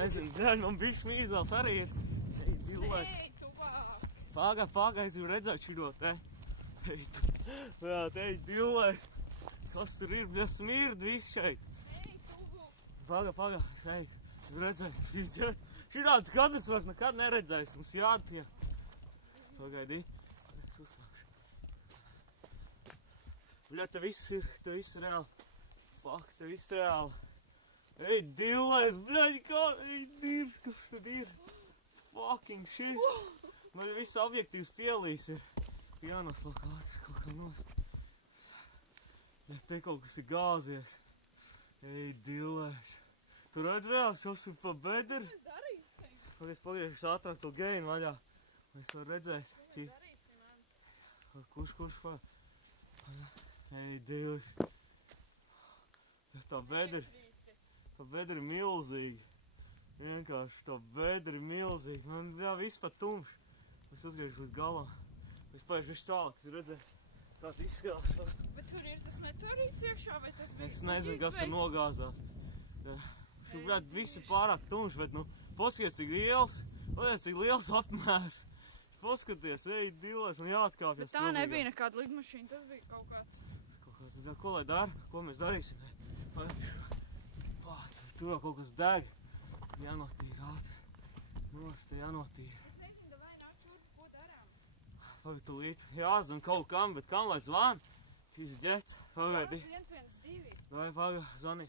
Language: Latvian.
Nezinu, bļaļ, man bišķi mīzels arī ir. Ej, dillēs. Ej, tu vā. Pagā, es gribu redzēt šito te. Ej, ej, dillēs. Kas tur ir, bļa, smird viss šeit. Ej, tu. Pagā, ej, es redzēju. Šitādus kadrus var nekad neredzējis, mums jātie. Pagaidī. Es uzlākšu. Bļa, te viss ir reāli. Fuck, te viss reāli. Ej, dillēs, bļaļ, kā, ej, dirs, kas tad ir? Fucking shit. Man viss objektīvs pielīs ir. Jānoslāk ātri kaut kā nost. Ja te kaut kas ir gāzies. Ej, dillēs. Tu redz vēl, šos ir pa bederi? Mēs darīsim. Pagaidies ātrāk to geinu vaļā. Es varu redzēt. Mēs darīsim, man. Kurš? Ej, dillēs. Tā bedra ir milzīga. Vienkārši tā bedra ir milzīga. Man jā, viss pat tumšs. Es uzgriežu līdz galā. Es paiešu visu tālāk, es redzēju. Tā izskatās. Bet tur ir tas meteorīts iekšā, vai tas bija? Es nezinu, kas tur nogāzās. Šur, bļāt, viss ir pārāk tumšs, bet, nu, paskaties, cik liels. Paskaties, cik liels apmērs. Paskaties, ej, dillēs, man jāatkāpjas. Bet tā nebija nekāda lidmašīna, tas bija kaut kāds. Ko lai dara? Ko mēs darīsim? Tur vēl kaut kas deg. Jānotīra ātri. Nost, jānotīra. Es nezinu, vai nāk šurp, ko darām? Pagaid, tūlīt. Jāzvan kaut kam, bet kam lai zvan? Fizģets. Pagaidi. 112. Vai, zvanīs.